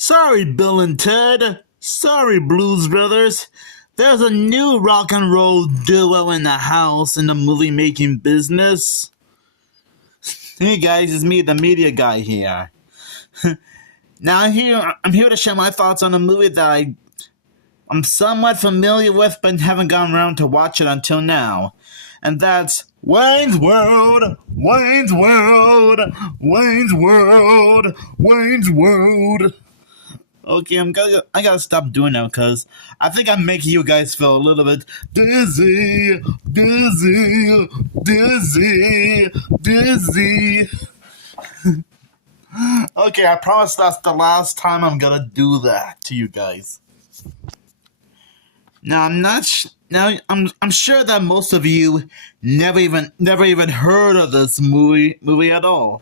Sorry, Bill and Ted. Sorry, Blues Brothers. There's a new rock and roll duo in the house in the movie making business. Hey guys, it's me, the media guy here. Now I'm here to share my thoughts on a movie that I'm somewhat familiar with but haven't gotten around to watch it until now. And that's Wayne's World, Wayne's World, Wayne's World, Wayne's World. Okay, I gotta stop doing that because I think I'm making you guys feel a little bit dizzy, dizzy, dizzy, dizzy. Okay, I promise that's the last time I'm gonna do that to you guys. Now I'm sure that most of you never even heard of this movie at all,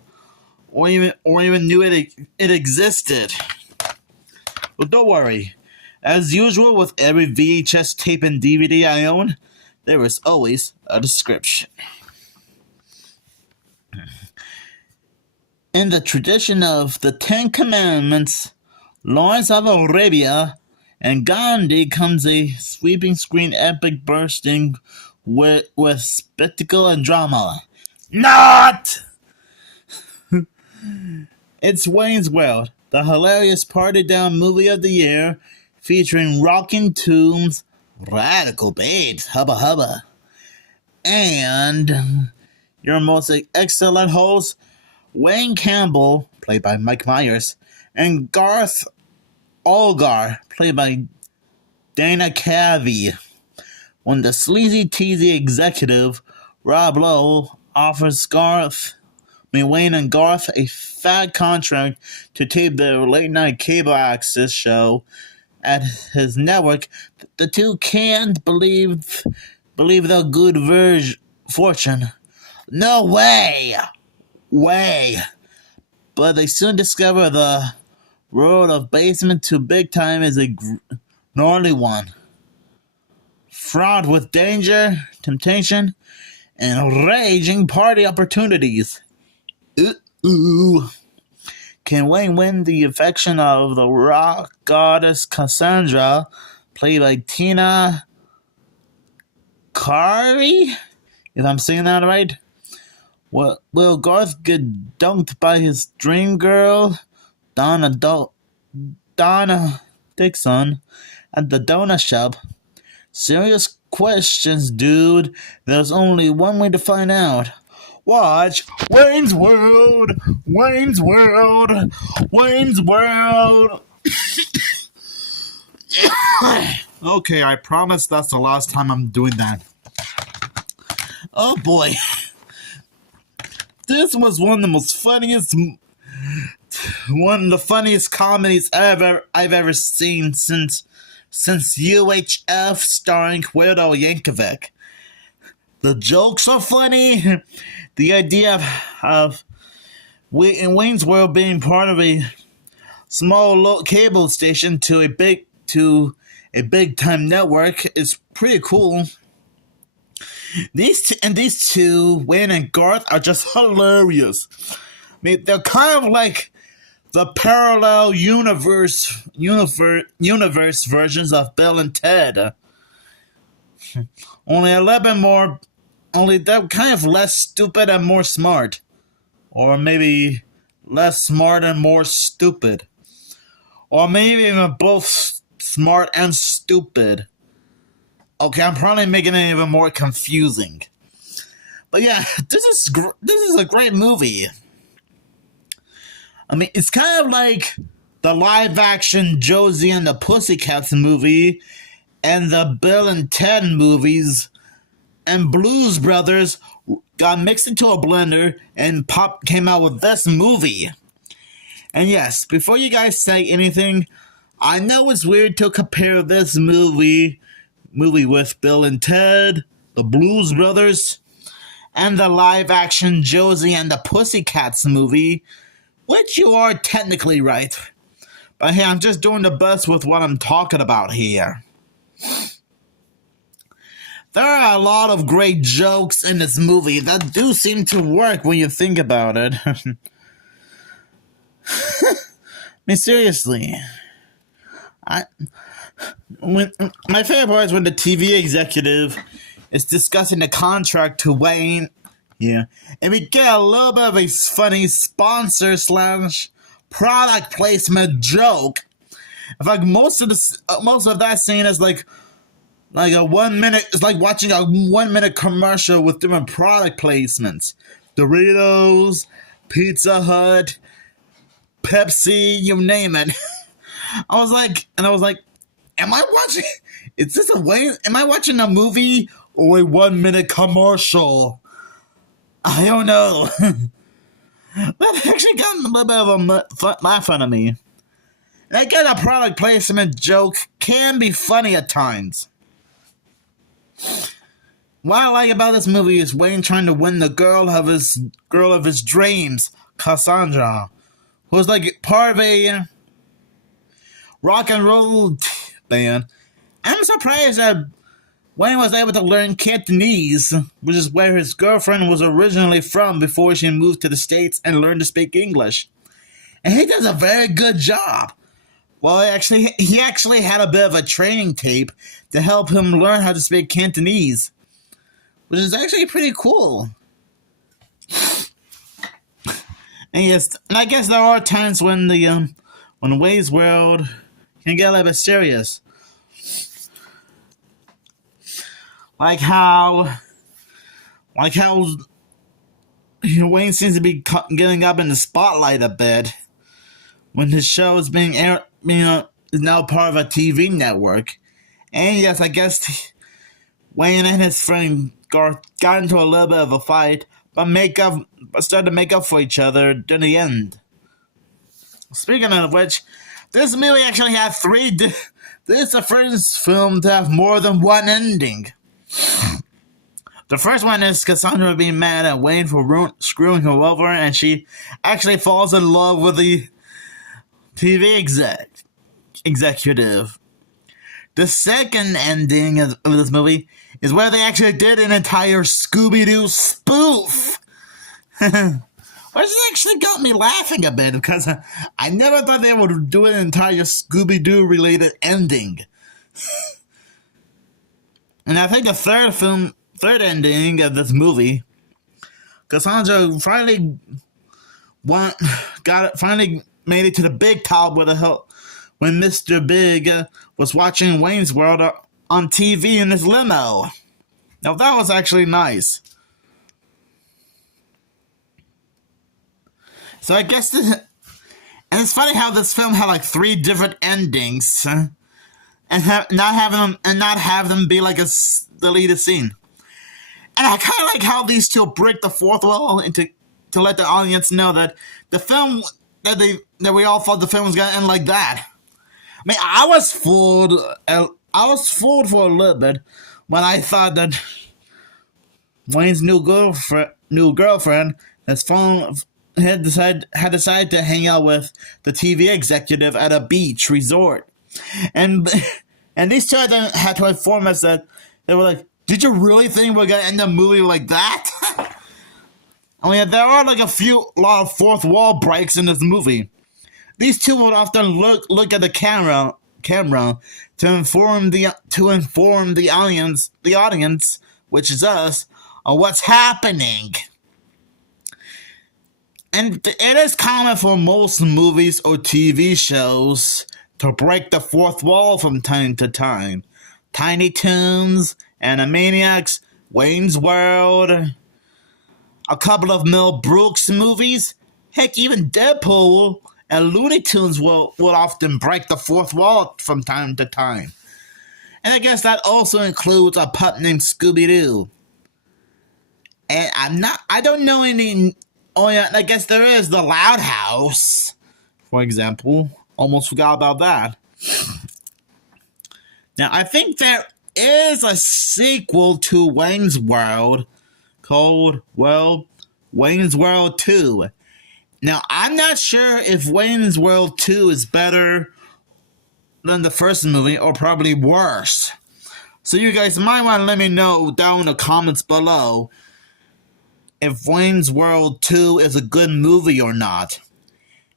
or even knew it existed. But don't worry. As usual with every VHS tape and DVD I own, there is always a description. In the tradition of the Ten Commandments, Lawrence of Arabia, and Gandhi comes a sweeping screen epic bursting with spectacle and drama. Not! It's Wayne's World, the hilarious party down movie of the year, featuring rocking tunes, radical babes, hubba hubba, and your most excellent host, Wayne Campbell, played by Mike Myers, and Garth Algar, played by Dana Carvey, when the sleazy teasy executive, Rob Lowe, offers Wayne and Garth a fat contract to tape their late-night cable access show at his network. The two can't believe their good fortune. No way! But they soon discover the road of basement to big time is a gnarly one, fraught with danger, temptation, and raging party opportunities. Ooh. Can Wayne win the affection of the rock goddess Cassandra, played by Tina Carey? If I'm saying that right? Will Garth get dunked by his dream girl, Donna Dixon, at the donut shop? Serious questions, dude. There's only one way to find out. Watch Wayne's World, Wayne's World, Wayne's World. Okay, I promise that's the last time I'm doing that. Oh boy. This was one of the funniest comedies I've ever seen since UHF starring Weirdo Yankovic. The jokes are funny. The idea of Wayne's World being part of a small cable station to a big time network is pretty cool. These two, Wayne and Garth, are just hilarious. I mean, they're kind of like the parallel universe versions of Bill and Ted. Only they're kind of less stupid and more smart. Or maybe less smart and more stupid. Or maybe even both smart and stupid. Okay, I'm probably making it even more confusing. But yeah, this is a great movie. I mean, it's kind of like the live-action Josie and the Pussycats movie and the Bill and Ted movies and Blues Brothers got mixed into a blender and came out with this movie. And yes, before you guys say anything, I know it's weird to compare this movie with Bill and Ted, the Blues Brothers, and the live-action Josie and the Pussycats movie, which you are technically right. But hey, I'm just doing the best with what I'm talking about here. There are a lot of great jokes in this movie that do seem to work when you think about it. mean, seriously, I when my favorite part is when the TV executive is discussing the contract to Wayne. Yeah, and we get a little bit of a funny sponsor slash product placement joke. In fact, most of that scene is like a 1 minute. It's like watching a 1 minute commercial with different product placements: Doritos, Pizza Hut, Pepsi, you name it. I was like, am I watching? Is this a way? Am I watching a movie or a 1 minute commercial? I don't know. That actually got a little bit of a laugh out of me. And I get a product placement joke can be funny at times. What I like about this movie is Wayne trying to win the girl of his dreams, Cassandra, who's like part of a rock and roll band. I'm surprised that Wayne was able to learn Cantonese, which is where his girlfriend was originally from before she moved to the States and learned to speak English. And he does a very good job. Well, he actually had a bit of a training tape to help him learn how to speak Cantonese, which is actually pretty cool. And I guess there are times when when Wayne's World can get a little bit serious. Like how Wayne seems to be getting up in the spotlight a bit when his show is being aired, is now part of a TV network. And yes, I guess Wayne and his friend Garth got into a little bit of a fight, but started to make up for each other in the end. Speaking of which, this movie actually had this is the first film to have more than one ending. The first one is Cassandra being mad at Wayne for screwing her over, and she actually falls in love with the TV executive. The second ending of this movie is where they actually did an entire Scooby-Doo spoof. Which actually got me laughing a bit because I never thought they would do an entire Scooby-Doo related ending. And I think the third ending of this movie, Cassandra finally made it to the big top with the help when Mr. Big was watching Wayne's World on TV in his limo. Now that was actually nice. So I guess and it's funny how this film had like 3 different endings, and not have them be like a deleted scene. And I kind of like how these two break the fourth wall to let the audience know that the film that we all thought the film was gonna end like that. I mean, I was fooled for a little bit when I thought that Wayne's new girlfriend had decided to hang out with the TV executive at a beach resort, and these two had to inform us that they were like, "Did you really think we're gonna end the movie like that?" I mean, there are like a lot of fourth wall breaks in this movie. These two would often look at the camera to inform the audience, which is us, on what's happening. And it is common for most movies or TV shows to break the fourth wall from time to time. Tiny Toons, Animaniacs, Wayne's World, a couple of Mel Brooks movies, heck, even Deadpool and Looney Tunes will often break the fourth wall from time to time. And I guess that also includes a pup named Scooby-Doo. And I don't know any. Oh yeah, I guess there is the Loud House, for example. Almost forgot about that. Now, I think there is a sequel to Wayne's World called, Wayne's World 2. Now, I'm not sure if Wayne's World 2 is better than the first movie, or probably worse. So you guys might want to let me know down in the comments below if Wayne's World 2 is a good movie or not.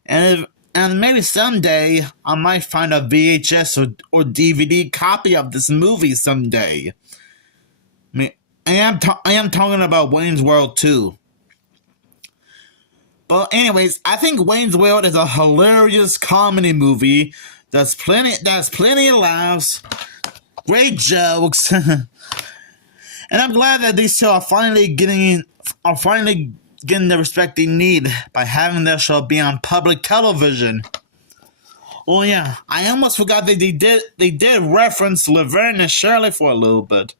And And maybe someday I might find a VHS or DVD copy of this movie someday. I mean, I am talking about Wayne's World 2. But anyways, I think Wayne's World is a hilarious comedy movie. There's plenty of laughs, great jokes, and I'm glad that these two are finally getting the respect they need by having their show be on public television. Oh yeah, I almost forgot that they did reference Laverne and Shirley for a little bit.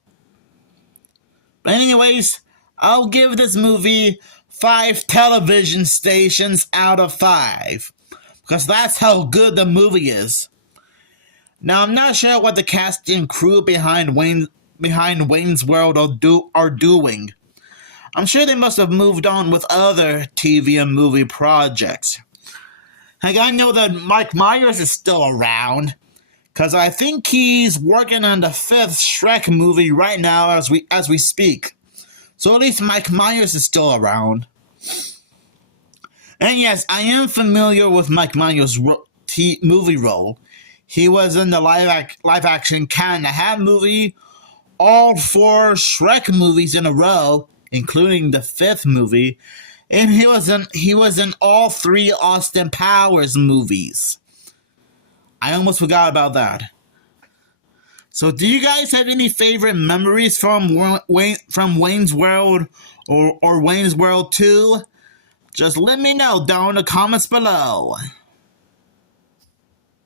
But anyways, I'll give this movie 5 television stations out of 5. Because that's how good the movie is. Now, I'm not sure what the cast and crew behind Wayne's World are doing. I'm sure they must have moved on with other TV and movie projects. Like, I know that Mike Myers is still around, because I think he's working on the 5th Shrek movie right now as we speak. So at least Mike Myers is still around. And yes, I am familiar with Mike Myers' movie role. He was in the live-action Cat in the Hat movie, all 4 Shrek movies in a row, including the 5th movie, and he was in all 3 Austin Powers movies. I almost forgot about that. So, do you guys have any favorite memories from Wayne's World or Wayne's World 2? Just let me know down in the comments below.